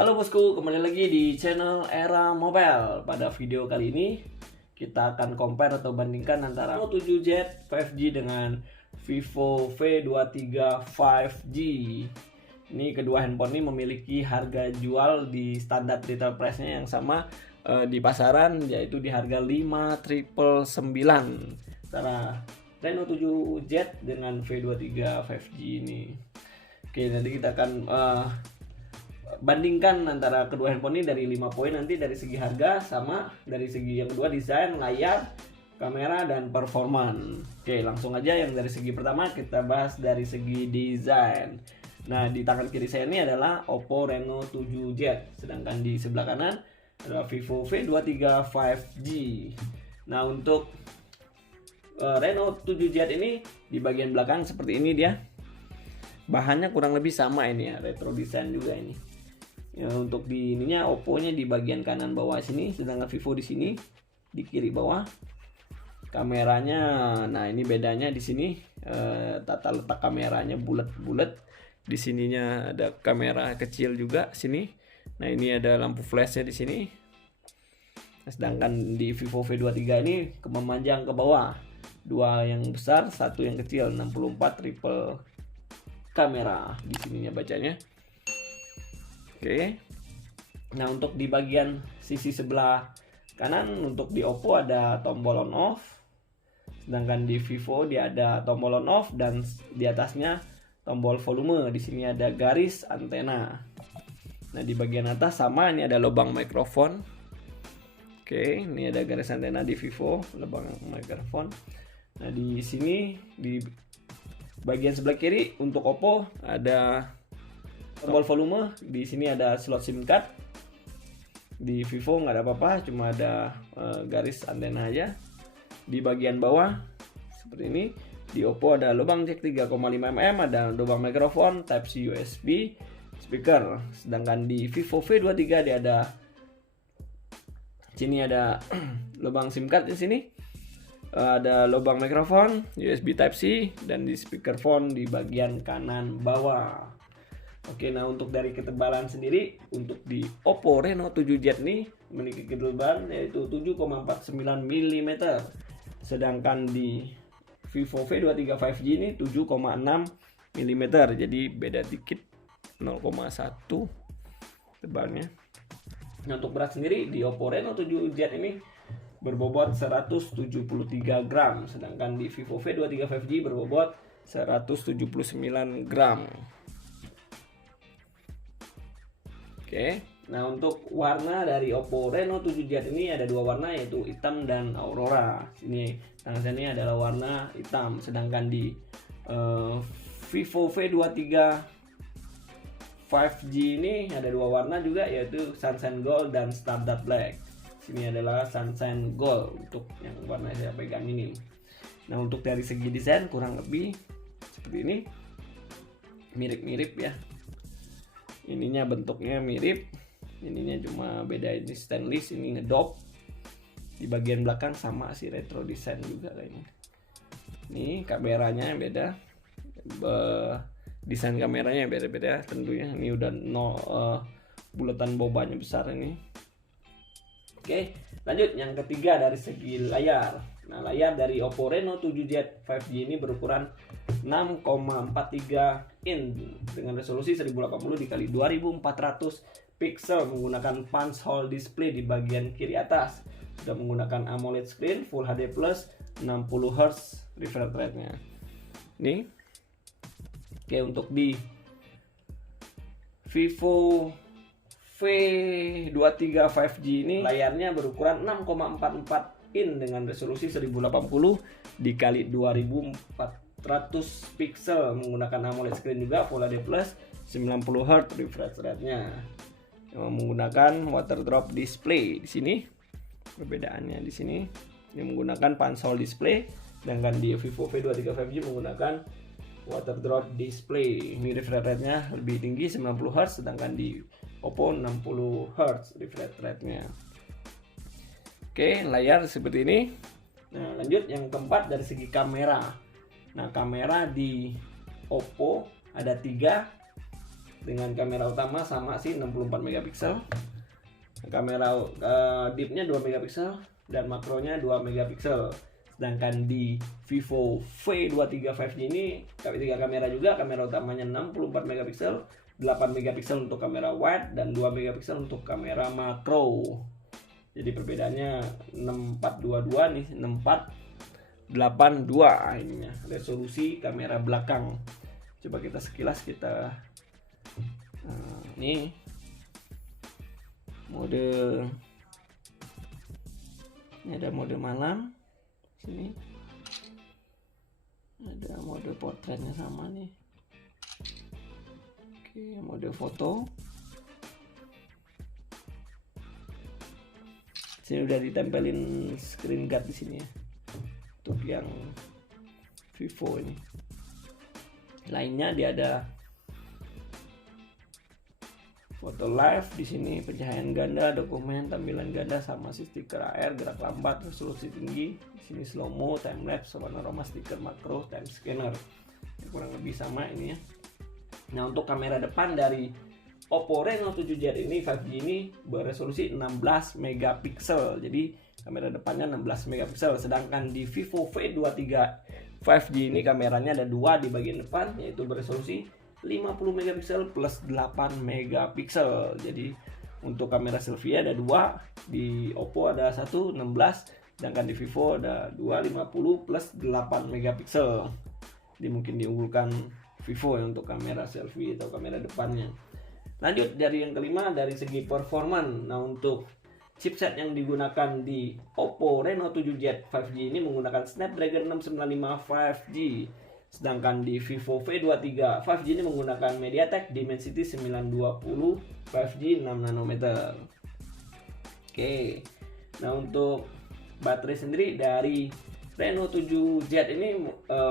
Halo bosku, kembali lagi di channel Era Mobile. Pada video kali ini kita akan compare atau bandingkan antara Reno 7Z 5G dengan Vivo V23 5G. Ini kedua handphone ini memiliki harga jual di standar retail price-nya yang sama di pasaran, yaitu di harga 5.999 antara Reno 7Z dengan V23 5G ini. Oke, nanti kita akan bandingkan antara kedua handphone ini dari 5 poin nanti, dari segi harga sama, dari segi yang kedua desain, layar, kamera, dan performan. Oke, langsung aja yang dari segi pertama kita bahas dari segi desain. Nah, di tangan kiri saya ini adalah Oppo Reno 7Z, sedangkan di sebelah kanan adalah Vivo V23 5G. Nah, untuk Reno 7Z ini di bagian belakang seperti ini dia. Bahannya kurang lebih sama ini ya, retro design juga ini. Ya, untuk di ininya Oppo-nya di bagian kanan bawah sini, sedangkan Vivo di sini di kiri bawah. Kameranya, nah ini bedanya di sini tata letak kameranya bulat-bulat. Di sininya ada kamera kecil juga sini. Nah, ini ada lampu flashnya di sini. Sedangkan di Vivo V23 ini memanjang ke bawah. Dua yang besar, satu yang kecil, 64 triple kamera di sininya bacanya. Oke. Nah, untuk di bagian sisi sebelah kanan untuk di Oppo ada tombol on off. Sedangkan di Vivo dia ada tombol on off dan di atasnya tombol volume. Di sini ada garis antena. Nah, di bagian atas sama, ini ada lubang mikrofon. Oke, ini ada garis antena di Vivo, lubang mikrofon. Nah, di sini di bagian sebelah kiri untuk Oppo ada tombol volume. Di sini ada slot SIM card. Di Vivo nggak ada apa-apa, cuma ada garis antena aja. Di bagian bawah seperti ini. Di Oppo ada lubang jack 3,5 mm, ada lubang mikrofon, Type C USB, speaker. Sedangkan di Vivo V23 dia ada sini ada lubang SIM card di sini. Ada lubang mikrofon, USB Type C, dan di speakerphone di bagian kanan bawah. Oke, nah untuk dari ketebalan sendiri, untuk di Oppo Reno 7Z ini memiliki ketebalan yaitu 7,49 mm. Sedangkan di Vivo V23 5G ini 7,6 mm. Jadi beda dikit, 0,1 tebalnya. Nah, untuk berat sendiri di Oppo Reno 7Z ini berbobot 173 gram, sedangkan di Vivo V23 5G berbobot 179 gram. Oke, nah untuk warna dari Oppo Reno 7Z ini ada dua warna, yaitu hitam dan aurora. Ini tangan saya ini adalah warna hitam, sedangkan di Vivo V23 5G ini ada dua warna juga, yaitu Sunshine Gold dan Stardust Black. Sini adalah Sunshine Gold untuk yang warna saya pegang ini. Nah, untuk dari segi desain kurang lebih seperti ini, mirip-mirip ya. Ininya bentuknya mirip, ininya cuma beda, ini stainless, ini ngedop. Di bagian belakang sama sih, retro design juga kayaknya. Ini kameranya beda, desain kameranya beda-beda tentunya. Ini udah bulatan bobanya besar ini. Oke, lanjut yang ketiga dari segi layar. Nah, layar dari Oppo Reno 7Z 5G ini berukuran 6,43 inch dengan resolusi 1080 x 2400 pixel menggunakan punch hole display di bagian kiri atas. Sudah menggunakan AMOLED screen Full HD Plus 60 Hz refresh rate-nya. Ini. Oke, untuk di Vivo V23 5G ini layarnya berukuran 6,44 inch dengan resolusi 1080 dikali 2400 pixel menggunakan AMOLED screen juga Full HD Plus 90 Hz refresh rate-nya. Menggunakan water drop display di sini. Perbedaannya di sini yang menggunakan punch hole display, sedangkan di Vivo V23 5G menggunakan water drop display. Ini refresh rate-nya lebih tinggi 90 Hz, sedangkan di Oppo 60 Hz refresh rate-nya. Oke, layar seperti ini. Nah, lanjut yang keempat dari segi kamera. Nah, kamera di Oppo ada 3. dengan kamera utama sama sih 64 megapiksel. Kamera deepnya 2 megapiksel dan makronya 2 megapiksel. Sedangkan di Vivo V23 5G ini 3 kamera juga, kamera utamanya 64 megapiksel, 8 megapiksel untuk kamera wide dan 2 megapiksel untuk kamera makro. Jadi perbedaannya 6422 nih, 6482 ininya resolusi kamera belakang. Coba kita sekilas kita nih mode, ini ada mode malam, sini ada mode portretnya sama nih. Oke, mode foto sini udah ditempelin screen guard di sini ya untuk yang Vivo ini. Lainnya dia ada foto live di sini, pencahayaan ganda, dokumen, tampilan ganda, sama si stiker AR, gerak lambat, resolusi tinggi. Di sini slow mo, time lapse, panorama, stiker makro, time scanner. Kurang lebih sama ini ya. Nah, untuk kamera depan dari Oppo Reno 7Z ini 5G ini beresolusi 16 megapiksel. Jadi kamera depannya 16 megapiksel, sedangkan di Vivo V23 5G ini kameranya ada 2 di bagian depan, yaitu beresolusi 50 megapiksel plus 8 megapiksel. Jadi untuk kamera selfie ada 2, di Oppo ada 1 16, sedangkan di Vivo ada 2 50 plus 8 megapiksel. Jadi mungkin diunggulkan Vivo ya untuk kamera selfie atau kamera depannya. Lanjut dari yang kelima, dari segi performan. Nah, untuk chipset yang digunakan di Oppo Reno 7Z 5G ini menggunakan Snapdragon 695 5G. Sedangkan di Vivo V23 5G ini menggunakan MediaTek Dimensity 920 5G 6 nanometer. Oke. Nah, untuk baterai sendiri dari Reno 7Z ini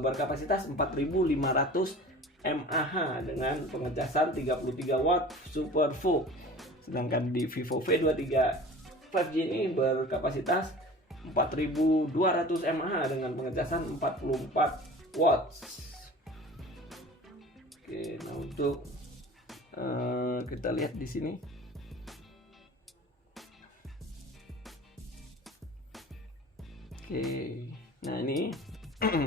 berkapasitas 4500 mAh dengan pengecasan 33 watt Super VOOC. Sedangkan di Vivo V23 5G ini berkapasitas 4200 mAh dengan pengecasan 44 watts. Oke, nah untuk kita lihat di sini. Oke, nah ini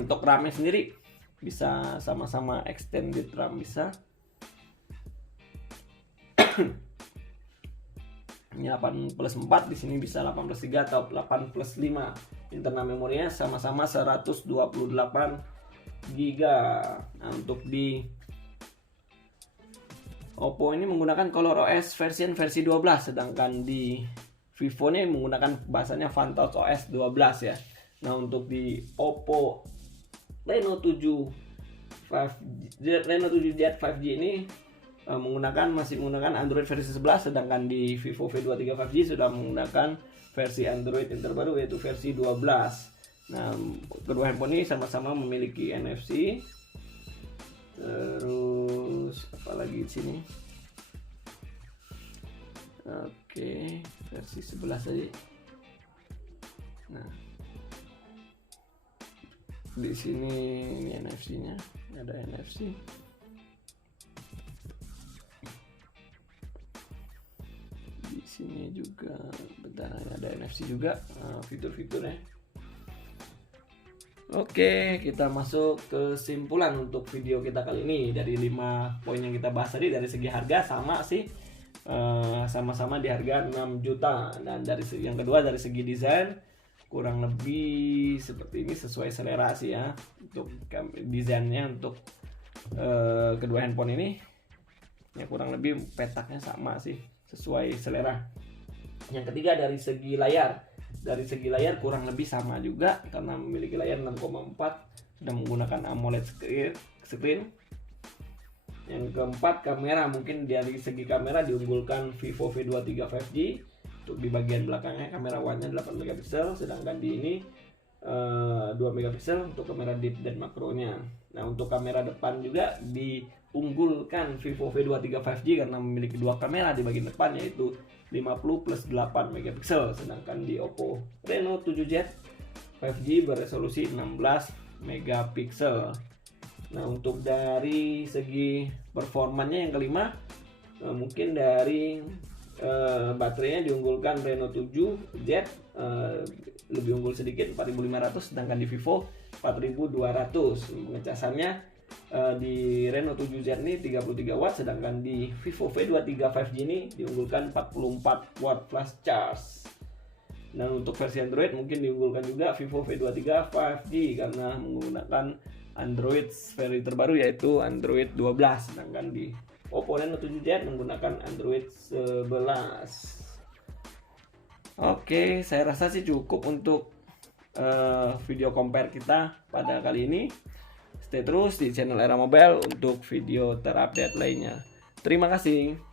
untuk RAM-nya sendiri bisa sama-sama extended RAM bisa. Ini 8+4, di sini bisa 8+3 atau 8+5. Internal memorinya sama-sama 128 GB. Nah, untuk di Oppo ini menggunakan ColorOS versi 12, sedangkan di Vivo ini menggunakan bahasanya Phantos OS 12 ya. Nah, untuk di Oppo Reno 7Z 5G ini masih menggunakan Android versi 11, sedangkan di Vivo V23 5G sudah menggunakan versi Android yang terbaru yaitu versi 12. Nah, kedua handphone ini sama-sama memiliki NFC. Terus apalagi di sini? Oke, versi 11 saja. Nah, di sini ini NFC-nya, ada NFC. Di sini juga ada NFC juga, fitur-fiturnya. Oke, kita masuk ke kesimpulan untuk video kita kali ini. Dari 5 poin yang kita bahas tadi, dari segi harga sama sih, sama-sama di harga 6 juta. Dan dari yang kedua, dari segi desain kurang lebih seperti ini, sesuai selera sih ya. Untuk desainnya untuk kedua handphone ini ya kurang lebih petaknya sama sih, sesuai selera. Yang ketiga, dari segi layar. Dari segi layar kurang lebih sama juga karena memiliki layar 6,4 dan menggunakan AMOLED screen. Yang keempat, kamera. Mungkin dari segi kamera diunggulkan Vivo V23 5G. Untuk di bagian belakangnya kamera wide-nya 8 megapiksel, sedangkan di ini 2 megapiksel untuk kamera deep dan makronya. Nah, untuk kamera depan juga diunggulkan Vivo V23 5G karena memiliki 2 kamera di bagian depan, yaitu 50 plus 8 megapiksel, sedangkan di Oppo Reno 7Z 5G beresolusi 16 megapiksel. Nah, untuk dari segi performanya yang kelima, mungkin dari baterainya diunggulkan Reno 7Z lebih unggul sedikit 4500, sedangkan di Vivo 4200. Pengecasannya di Reno 7Z ini 33 watt, sedangkan di Vivo V23 5G ini diunggulkan 44 watt flash charge. Dan untuk versi Android mungkin diunggulkan juga Vivo V23 5G karena menggunakan Android seri terbaru yaitu Android 12, sedangkan di Oppo Reno 7Z menggunakan Android 11. Oke, saya rasa sih cukup untuk video compare kita pada kali ini. Stay terus di channel Era Mobile untuk video terupdate lainnya. Terima kasih.